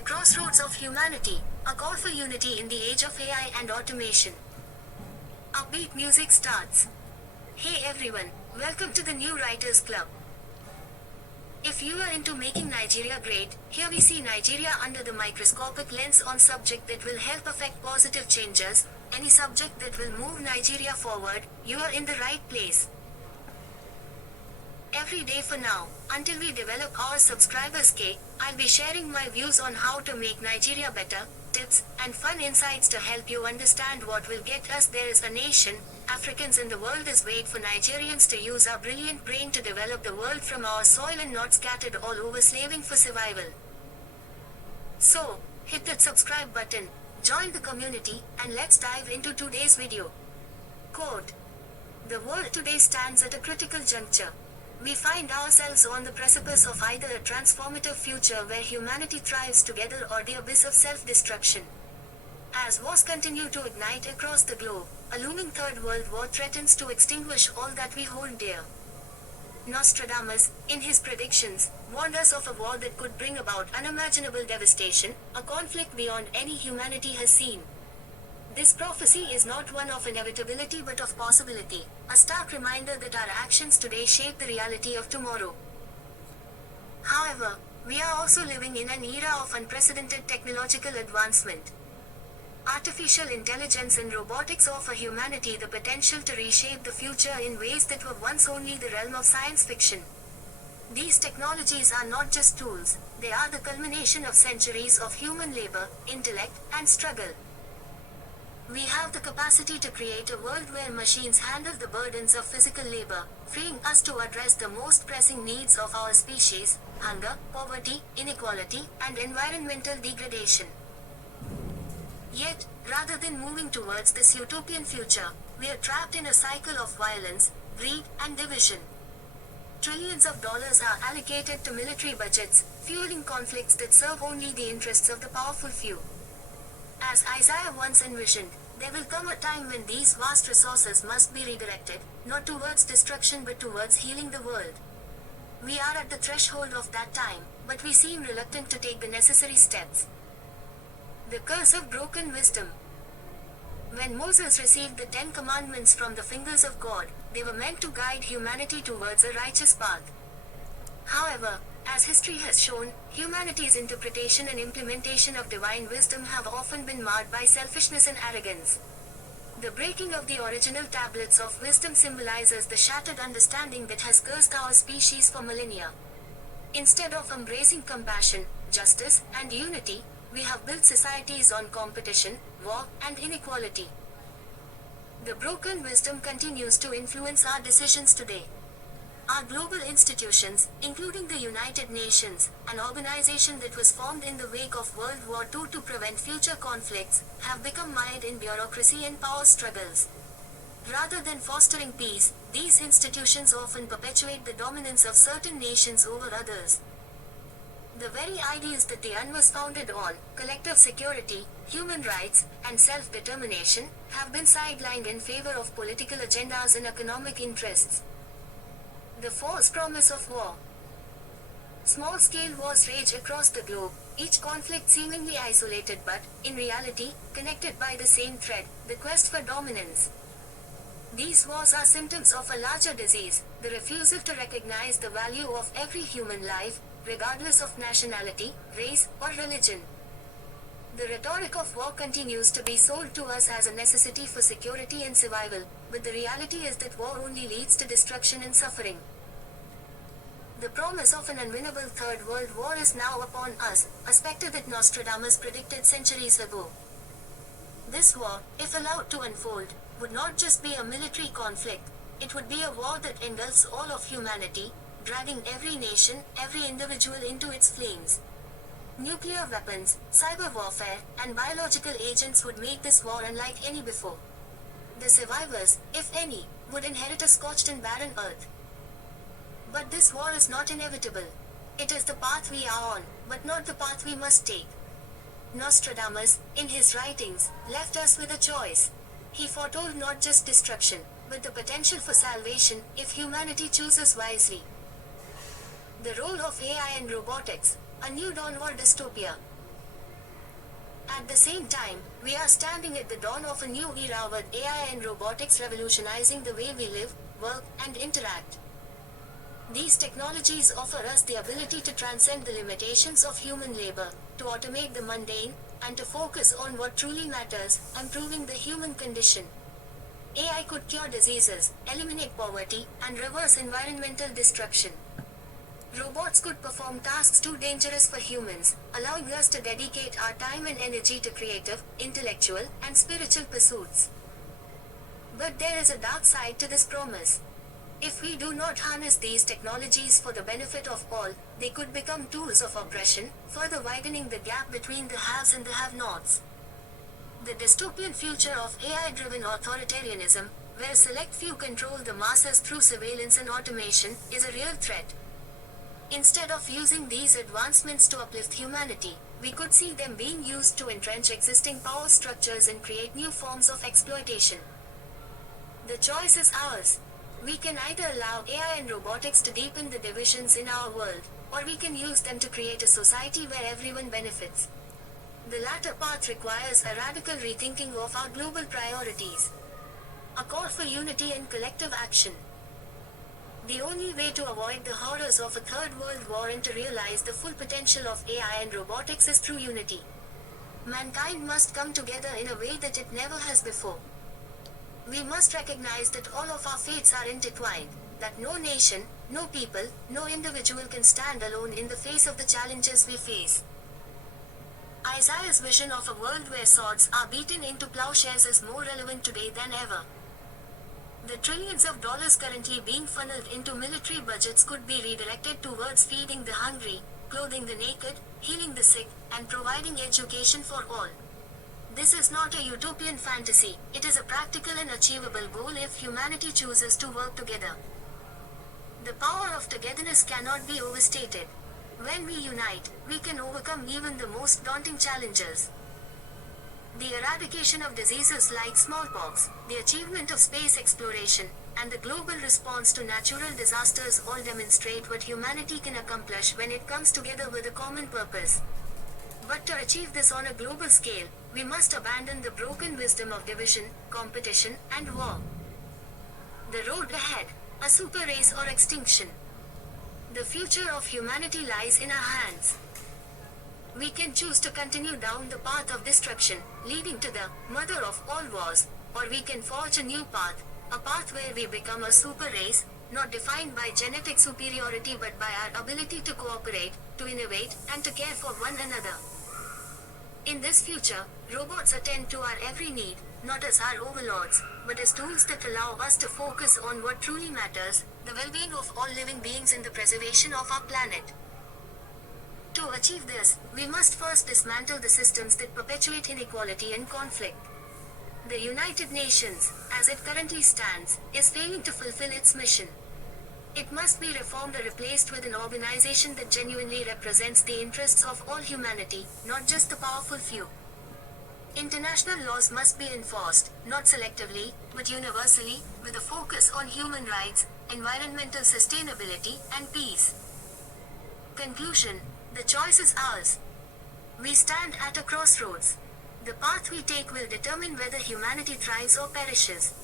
the crossroads of humanity, a call for unity in the age of AI and automation. Upbeat music starts. Hey everyone, welcome to the New Writers Club. If you are into making Nigeria great, here we see Nigeria under the microscopic lens on subject that will help affect positive changes, any subject that will move Nigeria forward, you are in the right place. Every day for now, until we develop our subscribers K, I'll be sharing my views on how to make Nigeria better, tips, and fun insights to help you understand what will get us there as a nation. Africans in the world is wait for Nigerians to use our brilliant brain to develop the world from our soil and not scattered all over slaving for survival. So, hit that subscribe button, join the community, and let's dive into today's video. Quote: the world today stands at a critical juncture. We find ourselves on the precipice of either a transformative future where humanity thrives together or the abyss of self-destruction. As wars continue to ignite across the globe, a looming Third World War threatens to extinguish all that we hold dear. Nostradamus, in his predictions, warned us of a war that could bring about unimaginable devastation, a conflict beyond any humanity has seen. This prophecy is not one of inevitability but of possibility, a stark reminder that our actions today shape the reality of tomorrow. However, we are also living in an era of unprecedented technological advancement. Artificial intelligence and robotics offer humanity the potential to reshape the future in ways that were once only the realm of science fiction. These technologies are not just tools, they are the culmination of centuries of human labor, intellect, and struggle. We have the capacity to create a world where machines handle the burdens of physical labor, freeing us to address the most pressing needs of our species: hunger, poverty, inequality, and environmental degradation. Yet, rather than moving towards this utopian future, we are trapped in a cycle of violence, greed, and division. Trillions of dollars are allocated to military budgets, fueling conflicts that serve only the interests of the powerful few. As Isaiah once envisioned, there will come a time when these vast resources must be redirected, not towards destruction but towards healing the world. We are at the threshold of that time, but we seem reluctant to take the necessary steps. The curse of broken wisdom. When Moses received the 10 Commandments from the fingers of God, they were meant to guide humanity towards a righteous path. However, as history has shown, humanity's interpretation and implementation of divine wisdom have often been marred by selfishness and arrogance. The breaking of the original tablets of wisdom symbolizes the shattered understanding that has cursed our species for millennia. Instead of embracing compassion, justice, and unity, we have built societies on competition, war, and inequality. The broken wisdom continues to influence our decisions today. Our global institutions, including the United Nations, an organization that was formed in the wake of World War II to prevent future conflicts, have become mired in bureaucracy and power struggles. Rather than fostering peace, these institutions often perpetuate the dominance of certain nations over others. The very ideas that the UN was founded on, collective security, human rights, and self-determination, have been sidelined in favor of political agendas and economic interests. The false promise of war. Small-scale wars rage across the globe, each conflict seemingly isolated but, in reality, connected by the same thread, the quest for dominance. These wars are symptoms of a larger disease, the refusal to recognize the value of every human life, regardless of nationality, race, or religion. The rhetoric of war continues to be sold to us as a necessity for security and survival, but the reality is that war only leads to destruction and suffering. The promise of an unwinnable Third World War is now upon us, a specter that Nostradamus predicted centuries ago. This war, if allowed to unfold, would not just be a military conflict, it would be a war that engulfs all of humanity, dragging every nation, every individual into its flames. Nuclear weapons, cyber warfare, and biological agents would make this war unlike any before. The survivors, if any, would inherit a scorched and barren earth. But this war is not inevitable. It is the path we are on, but not the path we must take. Nostradamus, in his writings, left us with a choice. He foretold not just destruction, but the potential for salvation if humanity chooses wisely. The role of AI and robotics, a new dawn or dystopia. At the same time, we are standing at the dawn of a new era with AI and robotics revolutionizing the way we live, work, and interact. These technologies offer us the ability to transcend the limitations of human labor, to automate the mundane, and to focus on what truly matters, improving the human condition. AI could cure diseases, eliminate poverty, and reverse environmental destruction. Robots could perform tasks too dangerous for humans, allowing us to dedicate our time and energy to creative, intellectual, and spiritual pursuits. But there is a dark side to this promise. If we do not harness these technologies for the benefit of all, they could become tools of oppression, further widening the gap between the haves and the have-nots. The dystopian future of AI-driven authoritarianism, where a select few control the masses through surveillance and automation, is a real threat. Instead of using these advancements to uplift humanity, we could see them being used to entrench existing power structures and create new forms of exploitation. The choice is ours. We can either allow AI and robotics to deepen the divisions in our world, or we can use them to create a society where everyone benefits. The latter path requires a radical rethinking of our global priorities. A call for unity and collective action. The only way to avoid the horrors of a third world war and to realize the full potential of AI and robotics is through unity. Mankind must come together in a way that it never has before. We must recognize that all of our fates are intertwined, that no nation, no people, no individual can stand alone in the face of the challenges we face. Isaiah's vision of a world where swords are beaten into plowshares is more relevant today than ever. The trillions of dollars currently being funneled into military budgets could be redirected towards feeding the hungry, clothing the naked, healing the sick, and providing education for all. This is not a utopian fantasy, it is a practical and achievable goal if humanity chooses to work together. The power of togetherness cannot be overstated. When we unite, we can overcome even the most daunting challenges. The eradication of diseases like smallpox, the achievement of space exploration, and the global response to natural disasters all demonstrate what humanity can accomplish when it comes together with a common purpose. But to achieve this on a global scale, we must abandon the broken wisdom of division, competition, and war. The road ahead, a super race or extinction. The future of humanity lies in our hands. We can choose to continue down the path of destruction, leading to the mother of all wars, or we can forge a new path, a path where we become a super race, not defined by genetic superiority but by our ability to cooperate, to innovate, and to care for one another. In this future, robots attend to our every need, not as our overlords, but as tools that allow us to focus on what truly matters, the well-being of all living beings and the preservation of our planet. To achieve this, we must first dismantle the systems that perpetuate inequality and conflict. The United Nations, as it currently stands, is failing to fulfill its mission. It must be reformed or replaced with an organization that genuinely represents the interests of all humanity, not just the powerful few. International laws must be enforced, not selectively, but universally, with a focus on human rights, environmental sustainability, and peace. Conclusion. The choice is ours. We stand at a crossroads. The path we take will determine whether humanity thrives or perishes.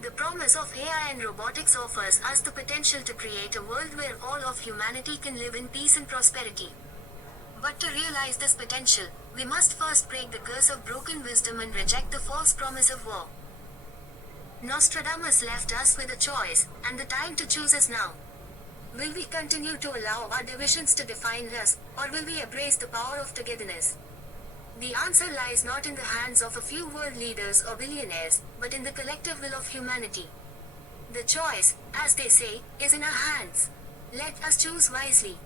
The promise of AI and robotics offers us the potential to create a world where all of humanity can live in peace and prosperity. But to realize this potential, we must first break the curse of broken wisdom and reject the false promise of war. Nostradamus left us with a choice, and the time to choose is now. Will we continue to allow our divisions to define us, or will we embrace the power of togetherness? The answer lies not in the hands of a few world leaders or billionaires, but in the collective will of humanity. The choice, as they say, is in our hands. Let us choose wisely.